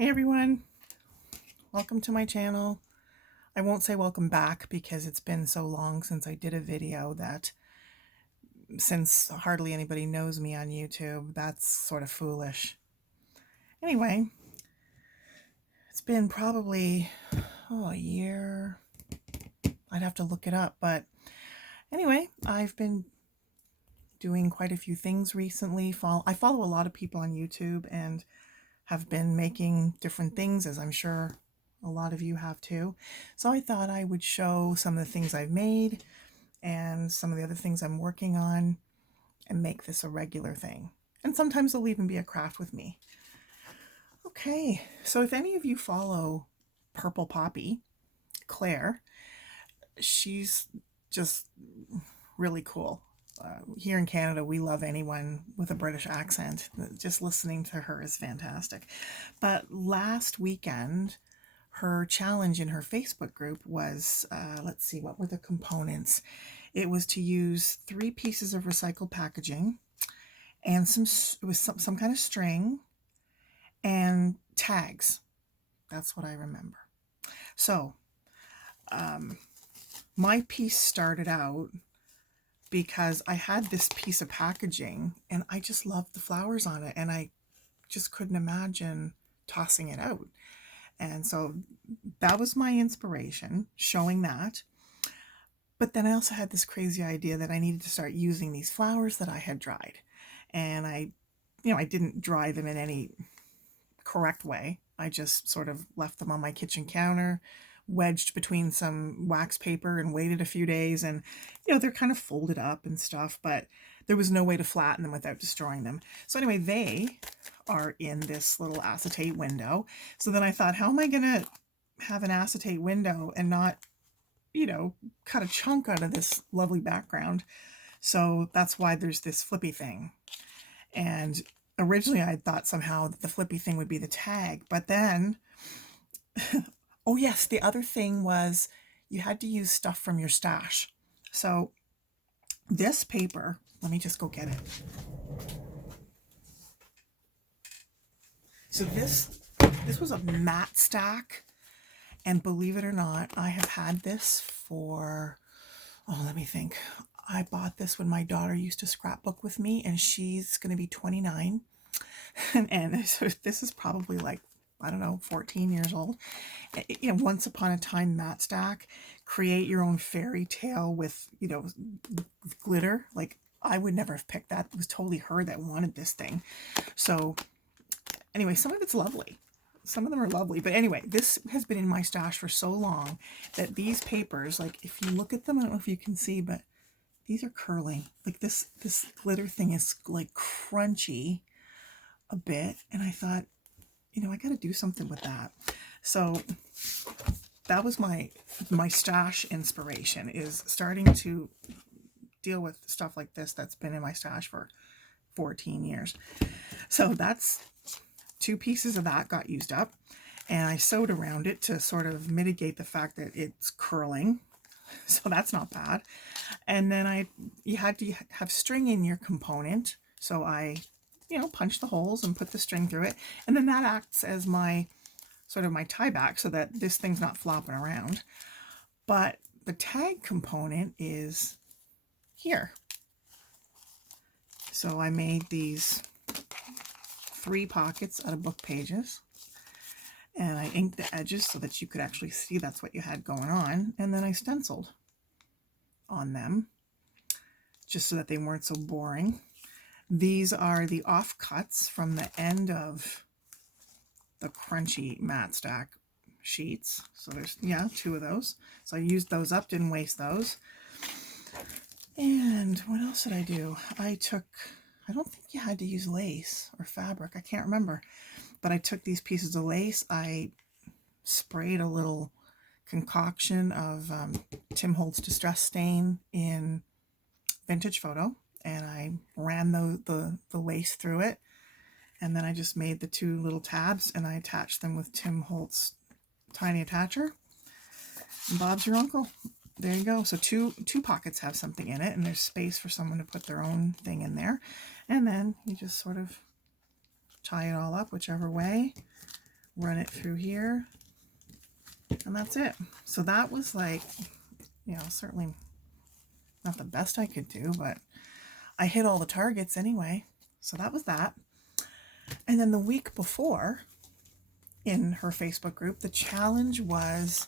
Hey everyone, welcome to my channel. I won't say welcome back because it's been so long since I did a video that since hardly anybody knows me on YouTube, that's sort of foolish. Anyway, it's been probably a year. I'd have to look it up, but anyway, I've been doing quite a few things recently. I follow a lot of people on YouTube and have been making different things, as I'm sure a lot of you have too. So I thought I would show some of the things I've made and some of the other things I'm working on and make this a regular thing. And sometimes there'll even be a craft with me. Okay, so if any of you follow Purple Poppy, Claire, she's just really cool. Here in Canada, we love anyone with a British accent. Just listening to her is fantastic. But last weekend, her challenge in her Facebook group was, let's see, what were the components? It was to use 3 pieces of recycled packaging and some kind of string and tags. That's what I remember. So my piece started out because I had this piece of packaging and I just loved the flowers on it and I just couldn't imagine tossing it out. And so that was my inspiration, showing that. But then I also had this crazy idea that I needed to start using these flowers that I had dried. And I didn't dry them in any correct way. I just sort of left them on my kitchen counter, wedged between some wax paper and waited a few days. And, they're kind of folded up and stuff, but there was no way to flatten them without destroying them. So anyway, they are in this little acetate window. So then I thought, how am I going to have an acetate window and not, cut a chunk out of this lovely background? So that's why there's this flippy thing. And originally I thought somehow that the flippy thing would be the tag, but then, oh yes, the other thing was you had to use stuff from your stash. So this paper, let me just go get it. So this was a mat stack, and believe it or not, I have had this for, let me think. I bought this when my daughter used to scrapbook with me, and she's going to be 29. And so this is probably like, I don't know, 14 years old. Once upon a time mat stack, create your own fairy tale with, glitter. Like, I would never have picked that. It was totally her that wanted this thing. So anyway, some of it's lovely. Some of them are lovely. But anyway, this has been in my stash for so long that these papers, like if you look at them, I don't know if you can see, but these are curling. Like this glitter thing is like crunchy a bit. And I thought, I got to do something with that. So that was my stash inspiration, is starting to deal with stuff like this that's been in my stash for 14 years. So that's 2 pieces of that got used up, and I sewed around it to sort of mitigate the fact that it's curling. So that's not bad. And then you had to have string in your component. So I, punched the holes and put the string through it. And then that acts as my sort of my tie back so that this thing's not flopping around. But the tag component is here. So I made these 3 pockets out of book pages, and I inked the edges so that you could actually see that's what you had going on, and then I stenciled on them just so that they weren't so boring. These are the offcuts from the end of the crunchy mat stack sheets. So there's 2 of those. So I used those up, didn't waste those. And what else did I do? I don't think you had to use lace or fabric, I can't remember, but I took these pieces of lace, I sprayed a little concoction of Tim Holtz Distress Stain in Vintage Photo, and I ran the lace through it, and then I just made the 2 little tabs and I attached them with Tim Holtz Tiny Attacher, and Bob's your uncle. There you go. So two pockets have something in it, and there's space for someone to put their own thing in there. And then you just sort of tie it all up whichever way. run it through here, and that's it. So that was like, you know, certainly not the best I could do, but I hit all the targets anyway. So that was that. And then the week before, in her Facebook group, the challenge was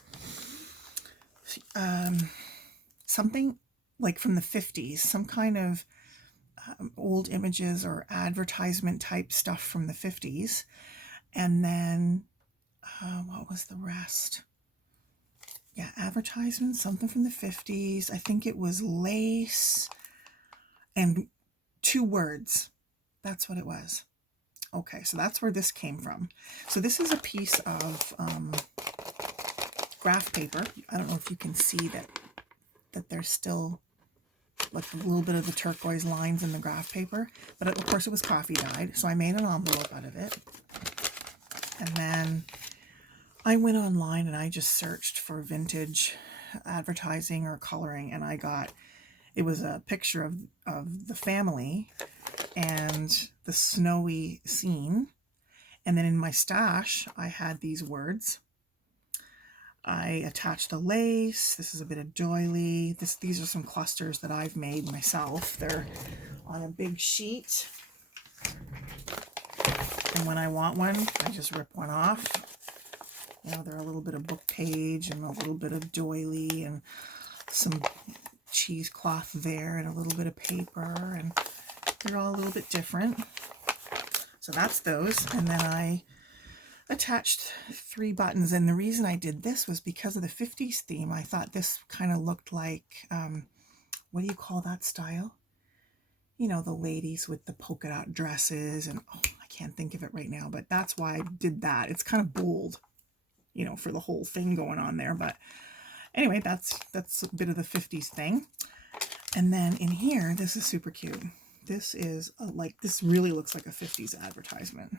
something like from the 50s, some kind of old images or advertisement type stuff from the 50s. And then what was the rest? Yeah, advertisements, something from the 50s. I think it was lace and 2 words. That's what it was. Okay, so that's where this came from. So this is a piece of graph paper. I don't know if you can see that there's still like a little bit of the turquoise lines in the graph paper, but of course it was coffee dyed, so I made an envelope out of it. And then I went online and I just searched for vintage advertising or coloring, and I got, it was a picture of the family and the snowy scene. And then in my stash, I had these words. I attached the lace. This is a bit of doily. These are some clusters that I've made myself. They're on a big sheet. And when I want one, I just rip one off. You know, they're a little bit of book page and a little bit of doily and some cheesecloth there and a little bit of paper, and they're all a little bit different. So that's those. And then I attached 3 buttons, and the reason I did this was because of the 50s theme. I thought this kind of looked like, what do you call that style? You know, the ladies with the polka dot dresses, and oh, I can't think of it right now, but that's why I did that. It's kind of bold, you know, for the whole thing going on there. But anyway, that's a bit of the 50s thing. And then in here, this is super cute. This is this really looks like a 50s advertisement.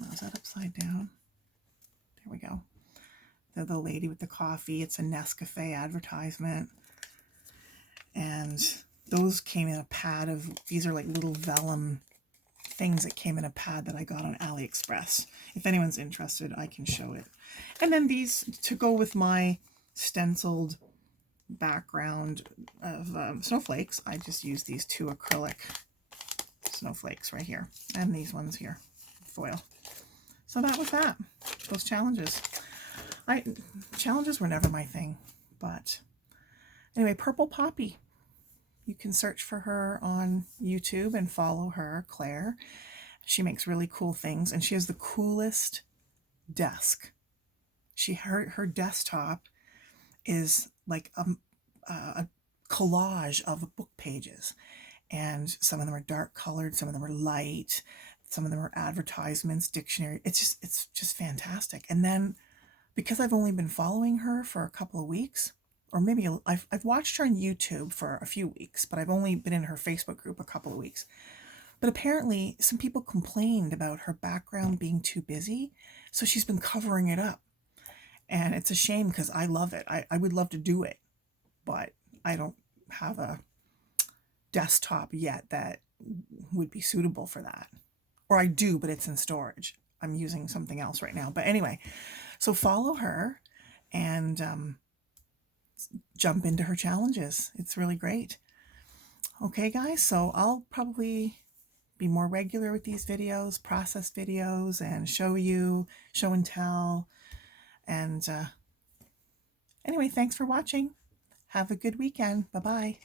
Oh, is that upside down? There we go. The lady with the coffee. It's a Nescafe advertisement. And those came in a pad of, these are like little vellum things that came in a pad that I got on AliExpress. If anyone's interested, I can show it. And then these, to go with my stenciled background of snowflakes, I just used these 2 acrylic snowflakes right here. And these ones here, foil. So that was that. Those challenges. Challenges were never my thing, but anyway, Purple Poppy. You can search for her on YouTube and follow her, Claire. She makes really cool things, and she has the coolest desk. Her desktop is like a collage of book pages, and some of them are dark colored, some of them are light, some of them are advertisements, dictionary. It's just fantastic. And then because I've only been following her for a couple of weeks, or maybe I've watched her on YouTube for a few weeks, but I've only been in her Facebook group a couple of weeks. But apparently some people complained about her background being too busy, so she's been covering it up. And it's a shame because I love it. I would love to do it, but I don't have a desktop yet that would be suitable for that. Or I do, but it's in storage. I'm using something else right now. But anyway, so follow her and jump into her challenges. It's really great. Okay, guys, so I'll probably be more regular with these videos, process videos, and show and tell. And anyway, thanks for watching. Have a good weekend. Bye-bye.